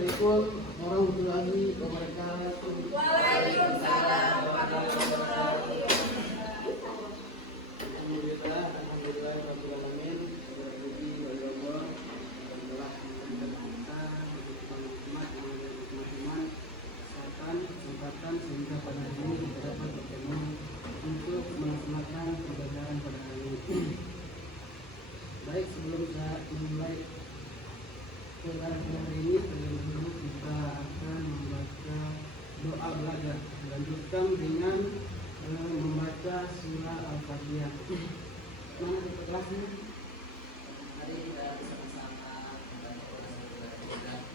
Assalamualaikum warahmatullahi wabarakatuh. Waalaikumsalam warahmatullahi wabarakatuh. Alhamdulillah rabbil alamin. Berpuji bagi Allah yang telah memberikan kita nikmat kesempatan sehingga pada hari ini kita dapat bertemu untuk melaksanakan pembelajaran pada hari ini. Baik, sebelum saya memulai pembelajaran hari ini, terlebih dahulu kita akan membaca doa belajar. Dilanjutkan dengan membaca surah Al-Fatihah. Mana kita kelasnya? Mari kita bersama-sama membaca surah Al-Fatihah.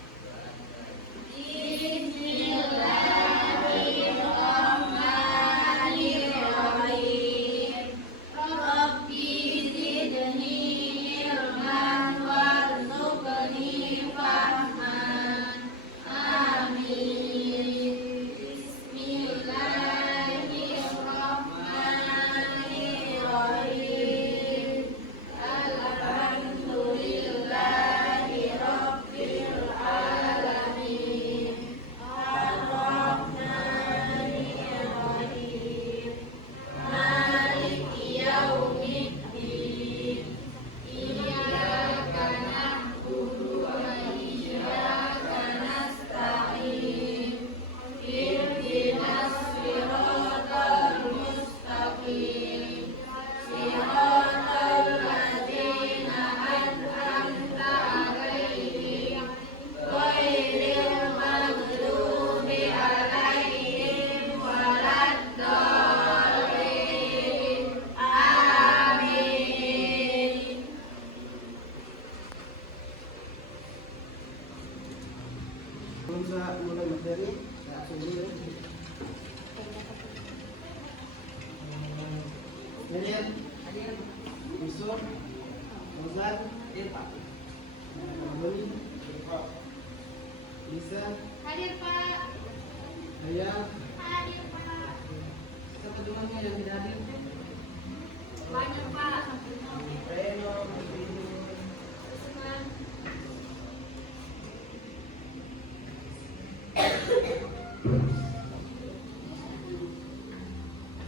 Sebelum saya mulai materi, saya akan dulu. Hadir, Yusuf, Rozan, Pak. Boni, Lisa, Hadir Pak. Ayah, Hadir Pak. serta temannya yang tidak hadir. Banyak Pak. Reno, Usman.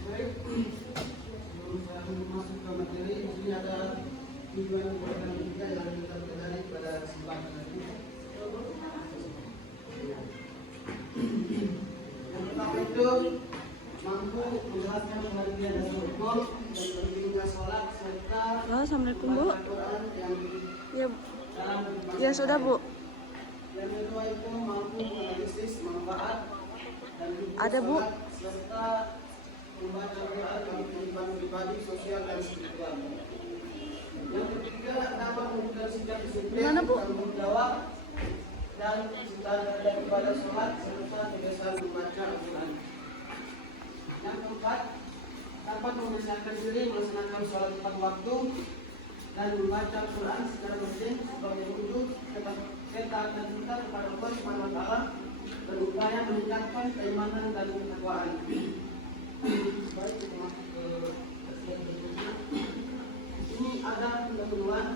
baik. Sebelum saya masuk ke materi, ini ada tujuan program kita yang kita pelajari pada kesempatan ini. Yang pertama itu mampu menjelaskan pengertian dasar hukum dan pentingnya sholat serta Halo, Assalamualaikum Bu. Al-Quran yang Ya, dalam kehidupan ya sudah Bu. Yang kedua itu mampu menganalisis manfaat dan hukum Ada, Bu. sholat serta membaca Quran dalam kehidupan pribadi, sosial dan spiritual. Yang ketiga dapat menunjukkan sikap disiplin, Gimana, Bu? tanggung jawab dan kecintaan terhadap ibadah sholat serta kebiasaan membaca Al-Quran. Yang keempat dapat mempersiapkan diri melaksanakan sholat tepat waktu dan membaca Al-Quran secara rutin sebagai wujud ketaatan kita kepada Allah Subhanahu wa taala dan upaya meningkatkan keimanan dan ketakwaan. Baik, kita masuk ke slide berikutnya. Ini ada pendahuluan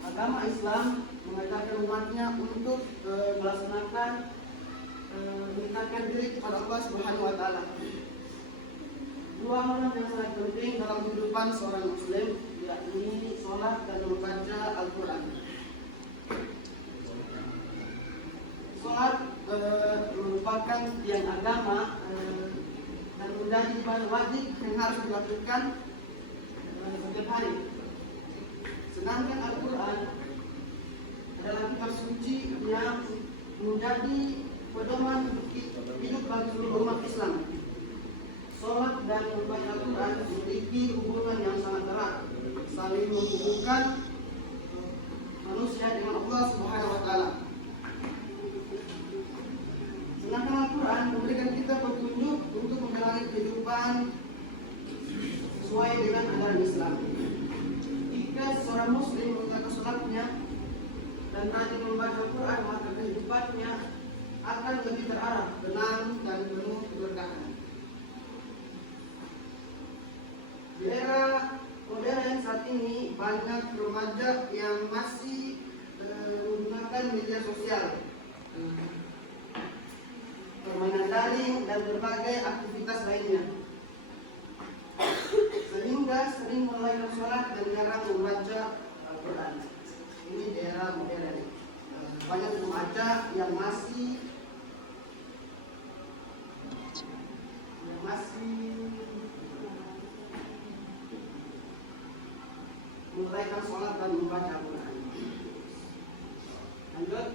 agama Islam mengajarkan umatnya untuk melaksanakan mendekatkan diri kepada Allah Subhanahu wa taala. Dua amalan yang sangat penting dalam kehidupan seorang muslim, yakni sholat dan membaca Al-Quran. Sholat merupakan tiang agama dan menjadi ibadah wajib yang harus dilakukan setiap hari. Sedangkan Al-Quran adalah kitab suci yang menjadi pedoman hidup bagi seluruh umat Islam. Sholat dan membaca Al-Quran memiliki hubungan yang sangat erat, saling menghubungkan manusia dengan Allah Subhanahu wa taala. Sedangkan Al-Quran memberikan kita petunjuk untuk menjalani kehidupan sesuai dengan ajaran Islam. Jika seorang muslim menjaga sholatnya dan rajin membaca Al-Quran, maka kehidupannya akan lebih terarah, tenang dan penuh keberkahan. Di era modern saat ini banyak remaja yang masih menggunakan media sosial, permainan daring dan berbagai aktivitas lainnya, sehingga sering melalaikan sholat dan jarang membaca Al-Quran. Ini daerah modern. Banyak remaja yang masih melalaikan sholat dan membaca Al-Quran. Lanjut.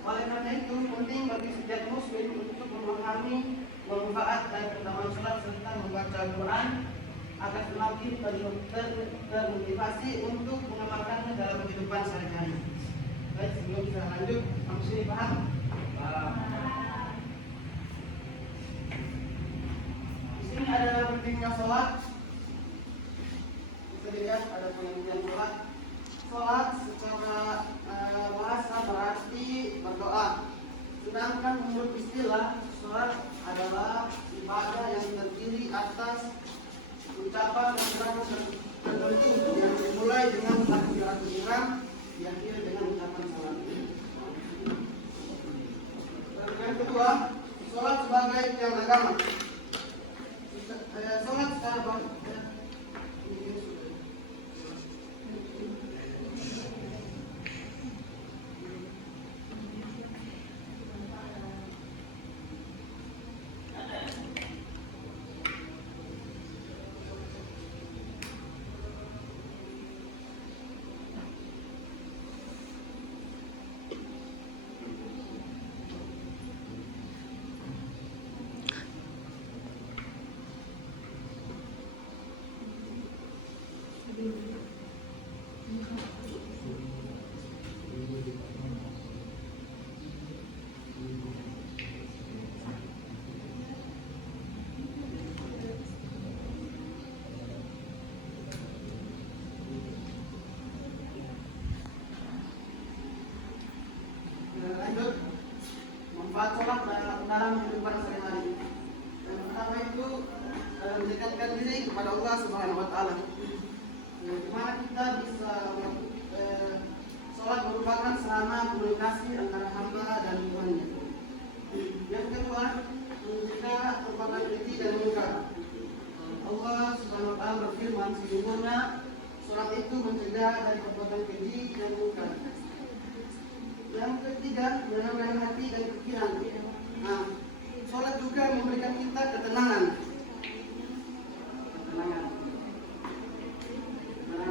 Oleh karena itu penting bagi setiap muslim untuk memahami manfaat dan keutamaan sholat serta membaca Al-Quran agar semakin termotivasi untuk mengamalkannya dalam kehidupan sehari-hari. Baik, sebelum kita lanjut, kamu sini paham? Paham. Di sini ada pentingnya sholat. Bisa dilihat ada pengertian sholat. Sholat secara bahasa berarti berdoa. Sedangkan menurut istilah, sholat adalah ibadah yang terdiri atas ucapan dan gerakan tertentu yang dimulai dengan takbiratul ihram, diakhiri dengan ucapan salam. Yang kedua, sholat sebagai tiang agama. Sholat secara lanjut, manfaat sholat dalam kehidupan sehari-hari. Yang pertama itu mendekatkan diri kepada Allah Subhanahu Wa Taala. Di mana kita bisa sholat merupakan sarana komunikasi antara hamba dan Tuhannya. Yang kedua, mencegah perbuatan keji dan mungkar. Allah Subhanahu Wa Taala berfirman, sesungguhnya sholat itu mencegah dari perbuatan keji dan mungkar. Yang ketiga, menenangkan hati dan pikiran. Nah, sholat juga memberikan kita ketenangan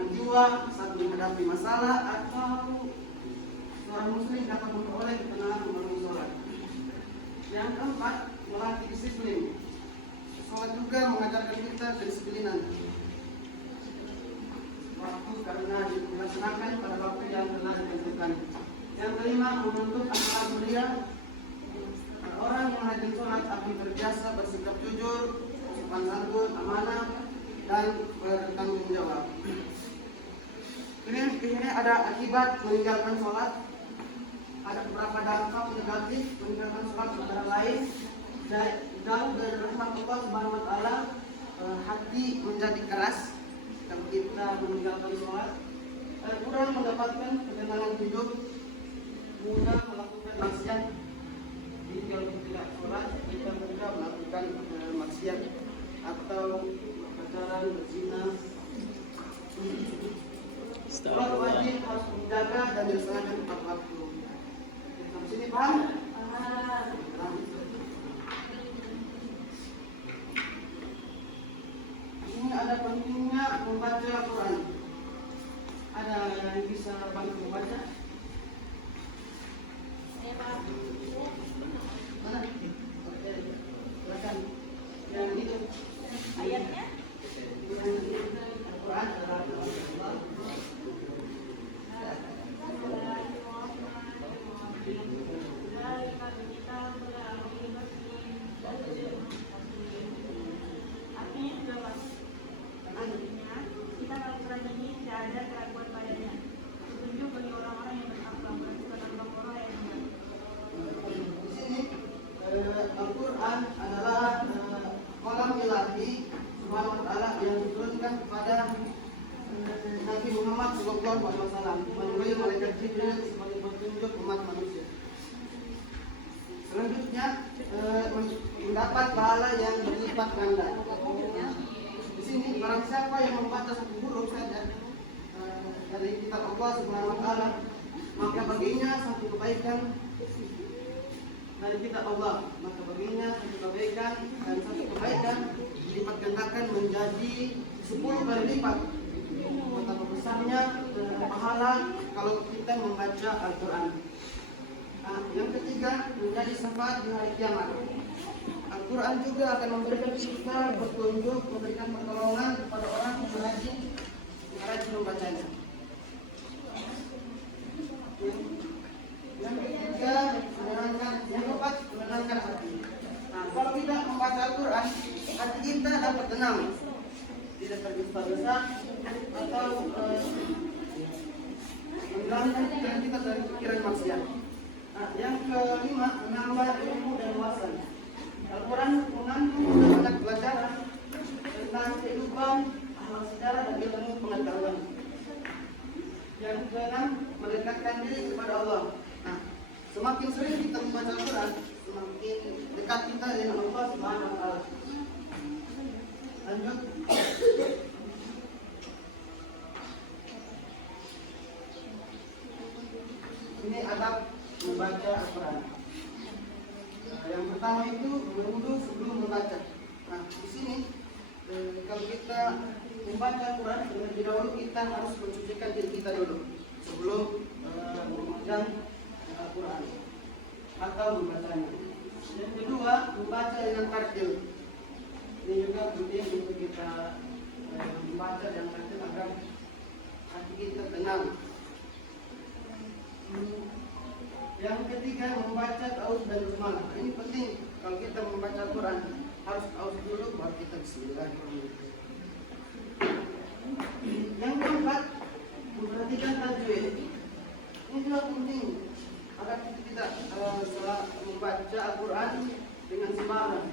jiwa saat menghadapi masalah, atau seorang muslim dapat memperoleh ketenangan melalui sholat. Yang keempat, melatih disiplin. Sholat juga mengajarkan kita kedisiplinan waktu karena dilaksanakan pada waktu yang telah ditentukan. Yang kelima, menuntut amalan mulia. Orang yang rajin sholat akan terbiasa bersikap jujur, sopan santun, amanah, dan bertanggung jawab. Ini ada akibat meninggalkan sholat. Ada beberapa dampak negatif meninggalkan sholat antara lain jauh dari rahmat Allah Subhanahu Wa Taala. Hati menjadi keras kalau kita meninggalkan sholat. Kurang mendapatkan ketenangan hidup, mudah melakukan maksiat. Jadi kalau tidak sholat, kita mudah melakukan maksiat atau pacaran, berzina. Sholat wajib harus dijaga dan dilaksanakan tepat waktu. Sampai sini paham? Ini ada pentingnya membaca Al-Quran. Ada yang bisa bantu membaca? Mana? Oke, silakan. Yang itu ayatnya? Al-Quran adalah Allah. Al-Quran adalah kalam ilahi Subhanahu Wa Taala yang diturunkan diturunkan kepada Nabi Muhammad SAW melalui malaikat Jibril sebagai petunjuk umat manusia. Selanjutnya mendapat pahala yang berlipat ganda. Di sini barang siapa yang membaca satu huruf saja dari kitab Allah Subhanahu wa taala, maka baginya satu kebaikan dari kitab Allah, maka baginya satu kebaikan dan satu kebaikan dilipat gandakan menjadi 10 kali lipat. Betapa besarnya pahala kalau kita membaca Al-Quran. Yang ketiga, menjadi syafaat di hari kiamat. Al-Quran juga akan memberikan kita petunjuk, memberikan pertolongan kepada orang yang rajin membacanya. Yang ketiga, yang keempat, menenangkan hati. Kalau tidak membaca Al-Quran, hati kita dapat tenang, tidak tergesa-gesa atau menghilangkan pikiran kita dari pikiran maksiat. Yang kelima, menambah ilmu dan wawasan. Al-Quran mengandung banyak pelajaran tentang kehidupan, ahlak sejarah dan ilmu pengetahuan. Yang keenam, mendekatkan diri kepada Allah. Semakin sering kita membaca Al-Quran, semakin dekat kita dengan Allah Subhanahu wa taala. Lanjut. Ini adab membaca Al-Quran. Yang pertama itu berwudu sebelum membaca. Di sini kalau kita membaca Al-Quran, terlebih dahulu kita harus mencucikan diri kita dulu sebelum memegang Al-Quran atau membacanya. Yang kedua, membaca dengan tartil. Ini juga penting untuk kita membaca dengan tartil agar hati kita tenang. Yang ketiga, membaca ta'awudz dan basmalah. Ini penting kalau kita membaca Al-Quran, harus ta'awudz dulu baru kita bismillahirrahmanirrahim. Yang keempat, memperhatikan tajwid. Ini juga penting agar kita tidak salah membaca Al-Quran dengan sembarang.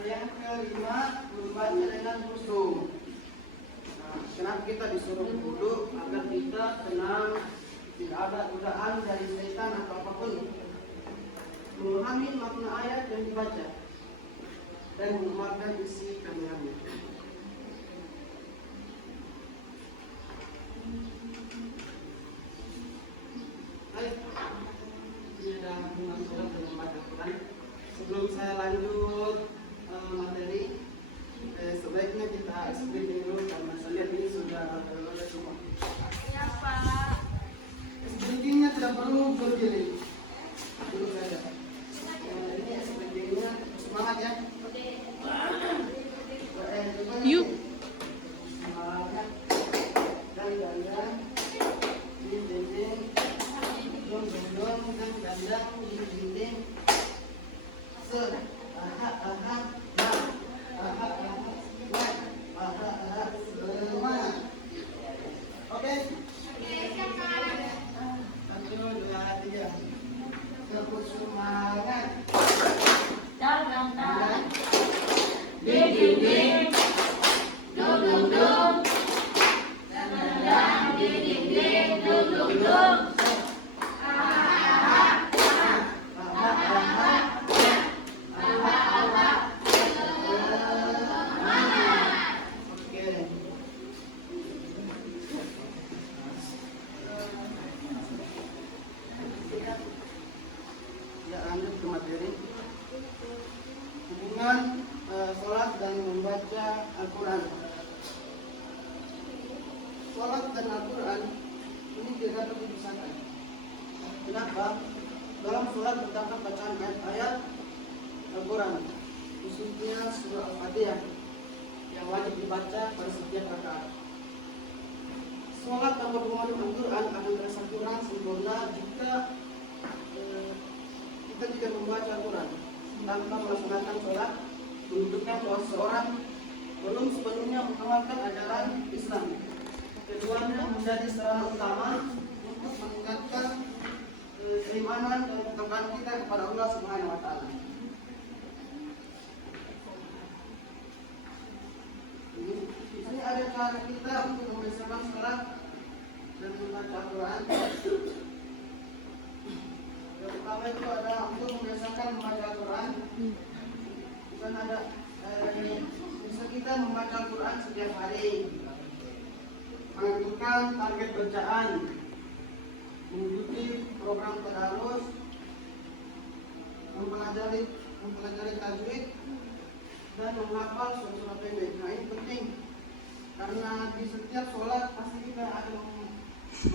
Yang kelima, membaca dengan khusyuk. Kenapa kita disuruh duduk? Agar kita tenang, tidak ada godaan dari setan atau apapun. Memahami makna ayat yang dibaca dan menguatkan isi kandungannya. Baik, ini ada hubungan sholat dengan membaca Al-Quran. Sebelum saya lanjut materi, sebaiknya kita screening dulu karena saya lihat ini sudah lulus semua. Ya Pak. Screeningnya tidak perlu berdiri, dulu saja. Ini screeningnya semangat ya. Yuk. Semangat dan gandang di dinding, dong dan gandang di dinding. Oke. Satu, dua, tiga. Terus semangat. Dang. Ding ding ding. Dung dung dung. Dang ding ding ding. Dung dung dung. Lanjut ke materi hubungan sholat dan membaca Al-Quran. Sholat dan Al-Quran ini tidak dapat dipisahkan. Kenapa? Dalam sholat terdapat bacaan ayat-ayat Al-Quran, khususnya surah Al-Fatihah yang wajib dibaca pada setiap rakaat. Sholat tanpa hubungan Al-Quran akan terasa kurang sempurna jika kita tidak membaca Al-Quran tanpa melaksanakan sholat, menunjukkan bahwa seorang belum sepenuhnya mengamalkan ajaran Islam. Keduanya menjadi sarana utama untuk meningkatkan keimanan dan ketakwaan kita kepada Allah Subhanahu wa taala. ada cara kita untuk membiasakan sholat dan membaca Al-Quran. Yang pertama itu ada untuk membiasakan membaca Al-Quran. Bukan ada bisa kita membaca Al-Quran setiap hari, menentukan target bacaan, mengikuti program tadarus, mempelajari tajwid, dan menghafal surat-surat pendek. Nah, ini penting karena di setiap sholat pasti kita akan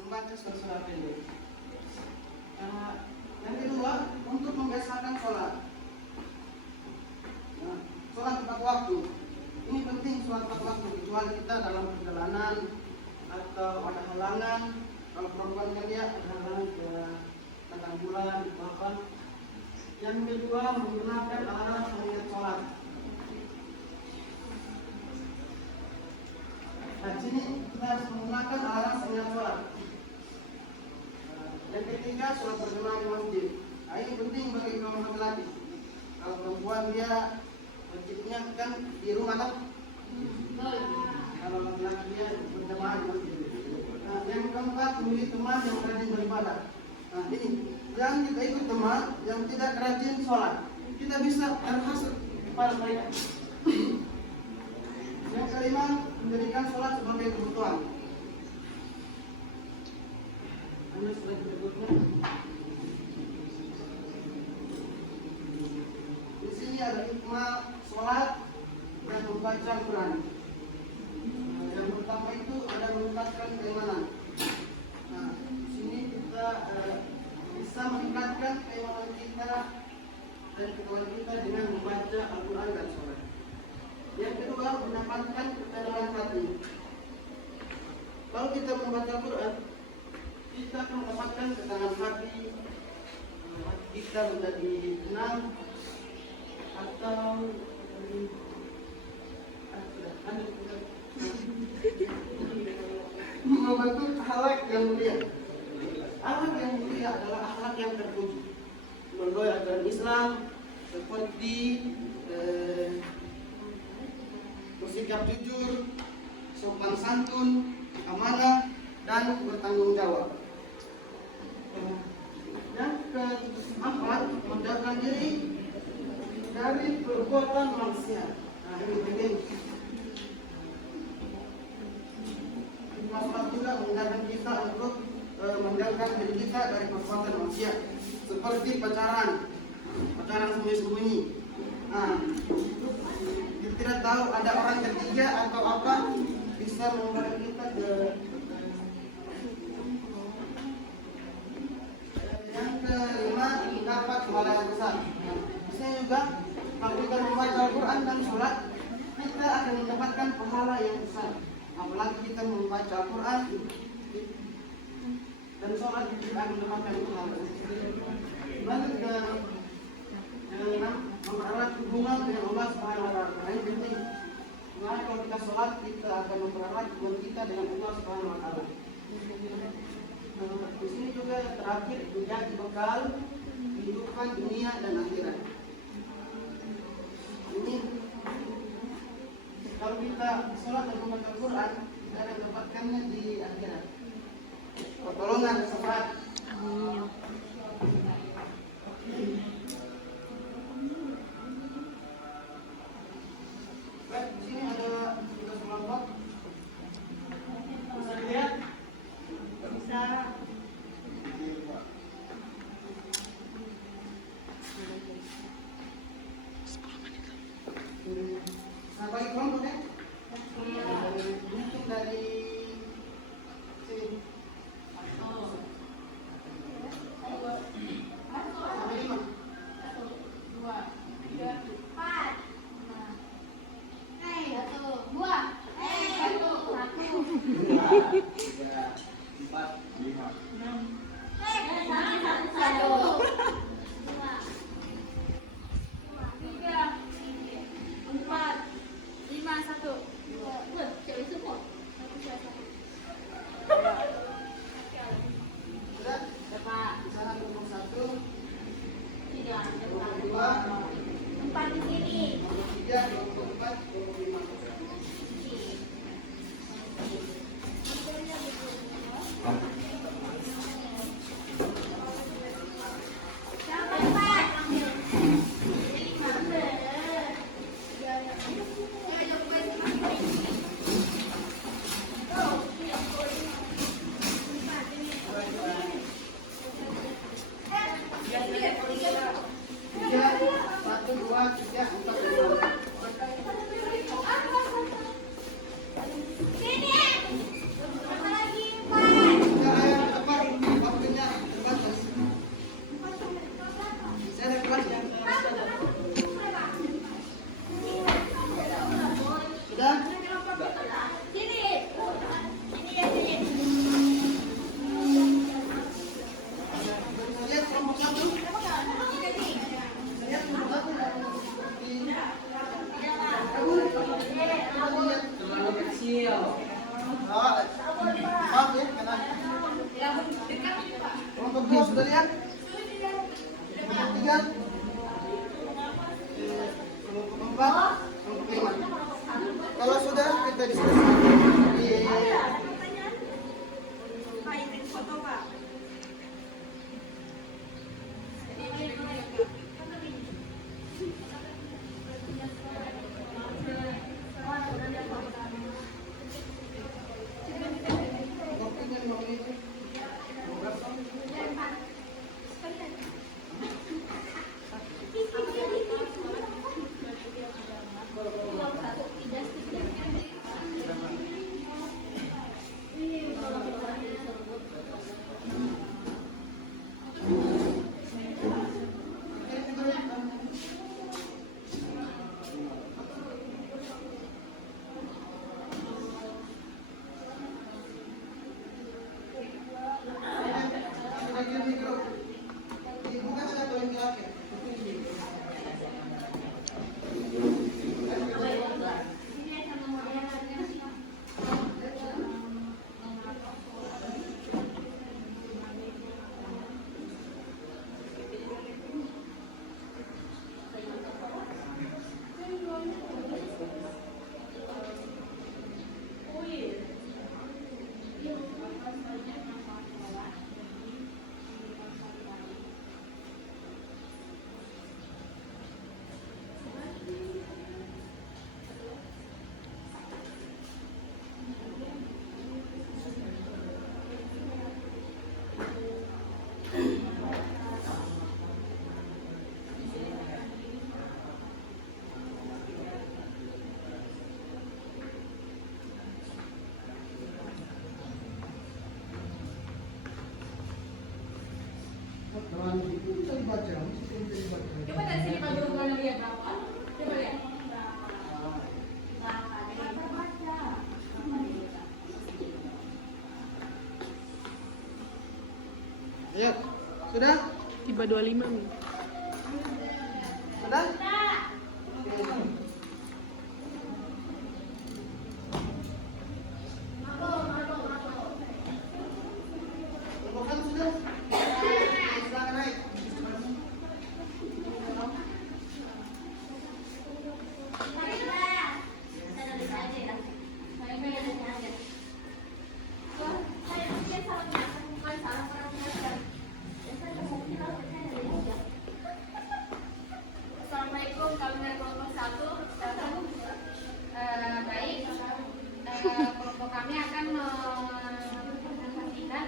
membaca surat-surat pendek. Yang kedua, untuk membiasakan sholat. Nah, sholat tepat waktu. Ini penting sholat tepat waktu, kecuali kita dalam perjalanan atau ada halangan. Kalau perempuan kan dia ada halangan ke tengah bulan apa. Yang kedua, menggunakan alarm pengingat sholat. Nah, sini kita harus menggunakan alarm pengingat sholat. Yang ketiga, sholat berjamaah di masjid. Nah, ini penting bagi kaum laki-laki. Kalau perempuan dia masjidnya kan di rumah kan? Kalau laki-laki dia berjamaah di masjid. Nah, yang keempat, memilih teman yang rajin beribadah. Nah, ini jangan kita ikut teman yang tidak rajin sholat. Kita bisa terhasil kepada mereka. Yang kelima, menjadikan sholat sebagai kebutuhan. Anda sudah disebutnya. Di sini ada hikmah sholat dan membaca Al-Quran. Yang pertama itu ada meningkatkan keimanan. Nah, di sini kita bisa meningkatkan keimanan kita dan ketakwaan kita dengan membaca Al-Quran dan sholat. Yang kedua, mendapatkan ketenangan hati. Kalau kita membaca Al-Quran, kita akan mendapatkan ketenangan hati kita menjadi tenang atau membentuk akhlak yang mulia. Akhlak yang mulia adalah akhlak yang terpuji menurut ajaran Islam, seperti bersikap jujur, sopan santun, amanah, dan bertanggung jawab. Yang keempat, menjaga diri dari perbuatan maksiat. Nah, ini penting. Masalah juga menjaga kita untuk menjaga diri kita dari perbuatan maksiat, seperti pacaran sembunyi-sembunyi. Nah, kita tidak tahu ada orang ketiga atau apa bisa membawa kita ke. Yang kelima, dapat pahala yang besar. Bisa juga kalau kita membaca Al-Quran dan sholat, kita akan mendapatkan pahala yang besar. Apalagi kita membaca Al-Quran dan sholat, kita akan mendapatkan pahala. Lanjut ke yang enam, mempererat hubungan dengan Allah Subhanahu wa Ta'ala. Ini penting. Karena kalau kita sholat, kita akan mempererat hubungan kita dengan Allah Subhanahu wa Ta'ala. Di sini juga terakhir, menjadi bekal kehidupan dunia dan akhirat. Ini kalau kita sholat dan membaca Al-Quran, kita akan dapatkannya di akhirat. Pertolongan syafaat. Baik, di sini ada tugas kelompok. Bisa dilihat? Bisa. Nah, bagi kelompok ya. Mungkin dari sini. Sampai 5. kita bisa Iya. Coba dari sini Pak Guru boleh lihat berapa? Coba lihat. Ayo, sudah? Tiba 25 nih. Sudah? Bukan sudah? Silakan naik. Assalamualaikum, kami dari kelompok 1. Baik, kelompok kami akan mempresentasikan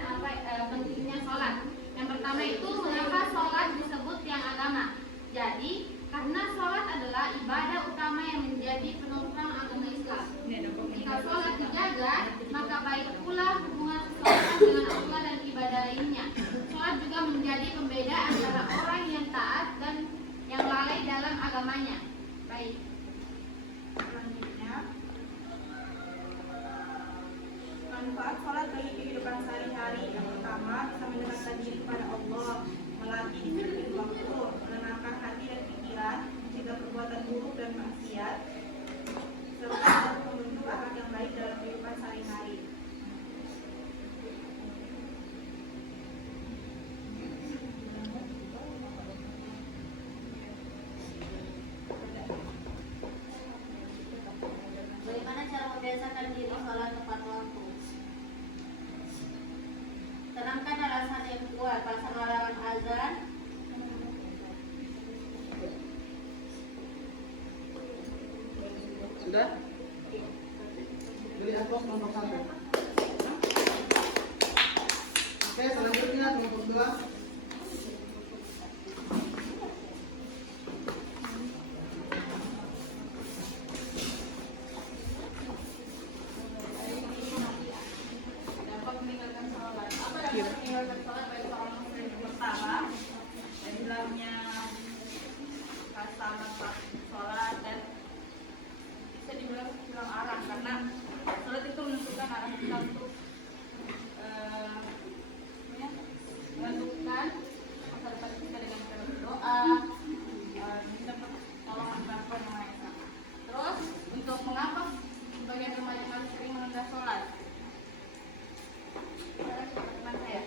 pentingnya sholat. Yang pertama itu mengapa sholat disebut tiang agama. Jadi, karena sholat adalah ibadah utama yang menjadi penopang agama Islam. Jika sholat dijaga, maka baik pula hubungan seseorang dengan Allah dan ibadah lainnya. Sholat juga menjadi pembeda antara orang yang taat dan yang lalai dalam agamanya. Baik. Selanjutnya, manfaat sholat bagi kehidupan sehari-hari. Yang pertama, bisa mendekatkan diri kepada Allah, melatih disiplin waktu, menenangkan hati dan pikiran, mencegah perbuatan buruk dan maksiat, serta dapat membentuk akhlak yang baik dalam kehidupan sehari-hari. Bagaimana cara membiasakan diri sholat tepat waktu? Tanamkan alasan yang kuat, pasang alarm azan. Sudah? Beli amplop kelompok 1. Oke, selanjutnya kelompok 2. Dampak meninggalkan sholat. Apa dampak meninggalkan sholat bagi seorang muslim? Pertama, hilangnya rasa manfaat sholat dan bisa dibilang hilang arah karena sholat itu menentukan arah kita untuk menentukan masa depan kita dengan cara berdoa, minta pertolongan bantuan yang Maha Esa. Terus untuk mengapa sebagian remaja masih sering menunda sholat? Teman saya.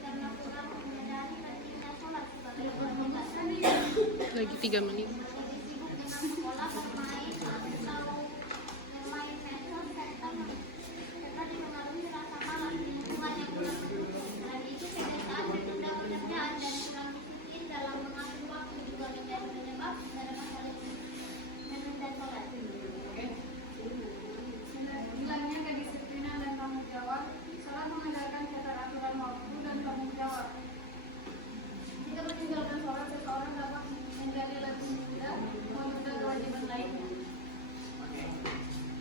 Karena kurang menyadari pentingnya sholat sebagai ibadah. Lagi 3 menit. Lebih sibuk dengan sekolah, bermain, atau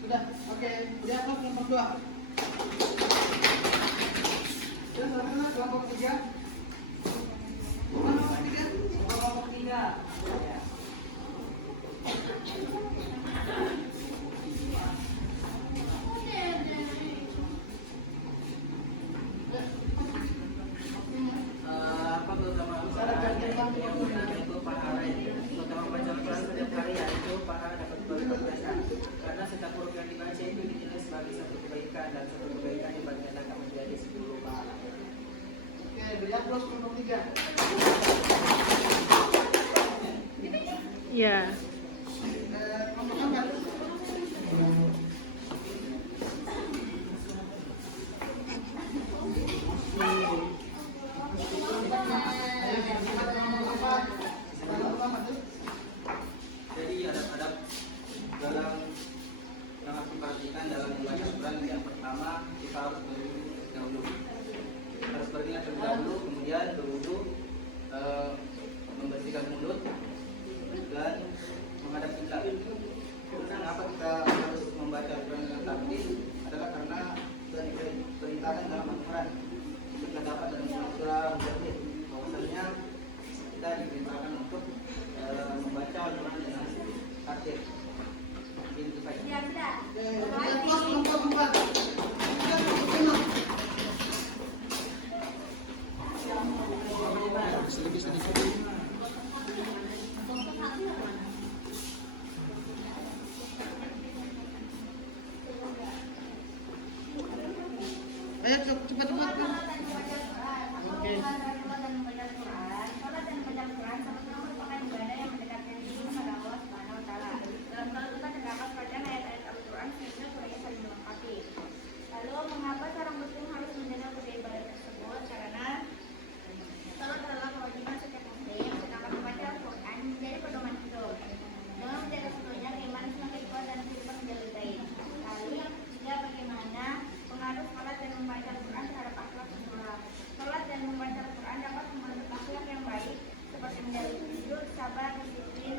Sudah, oke. Lihat kelompok 2. Sudah, sama kelompok 3. Kelompok 3. Kelompok 3. Apa keutamaan pahala yang pertama itu pahala keutamaan baca Al-Quran setiap hari yaitu pahala dapat berlipat ganda karena setiap huruf yang dibaca itu dinilai sebagai satu kebaikan dan satu kebaikan dibagikan menjadi 10 pahala. Oke, beri aplaus kelompok 3. Ya. Kelompok 4. Jadi adab-adab dalam yang harus diperhatikan dalam membaca Al-Quran yang pertama kita harus berwudu terlebih dahulu. Harus beringat terlebih dahulu, kemudian berwudu, membersihkan mulut dan menghadap kiblat. Kenapa kita harus membaca Al-Quran dengan tartil? Adalah karena sudah diperintahkan dalam Al-Quran. Kita dapat dalam surah Al-Mujaddid bahwasanya kita diperintahkan untuk membaca Al-Quran dengan tartil. Itu saja. Ya sudah. Beri aplaus kelompok 4. Kelompok 5. Ayo cepat. Oke. Lalu mengapa seorang muslim harus menjaga budaya ibadah tersebut? Karena salat adalah kewajiban setiap muslim, sedangkan membaca Al-Quran menjadi pedoman hidup. Dengan menjaga keduanya, keimanan semakin kuat dan kehidupan menjadi baik. Lalu yang ketiga, bagaimana pengaruh salat dan membaca Al-Quran terhadap akhlak seseorang? Salat dan membaca Al-Quran dapat membentuk akhlak yang baik, seperti menjadi jujur, sabar, disiplin,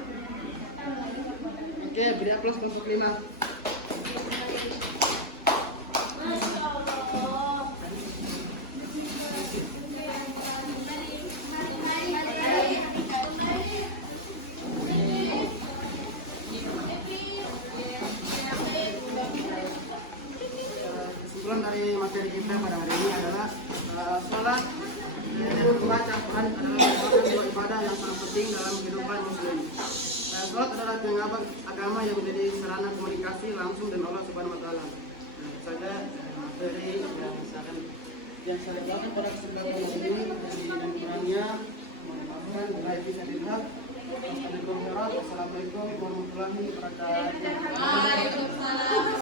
serta menjadi perbuatan. Oke, beri aplaus kelompok 5. Kesimpulan dari materi kita pada hari ini adalah sholat dan membaca Al-Quran adalah merupakan sebuah ibadah yang sangat penting dalam kehidupan muslim. Sholat adalah tiang agama yang menjadi sarana komunikasi langsung dengan Allah Subhanahu Wa Taala. Itu saja materi yang saya jelaskan pada kesempatan ini. Dan kurangnya mohon maafkan bila bisa dilihat. Assalamualaikum warahmatullahi wabarakatuh.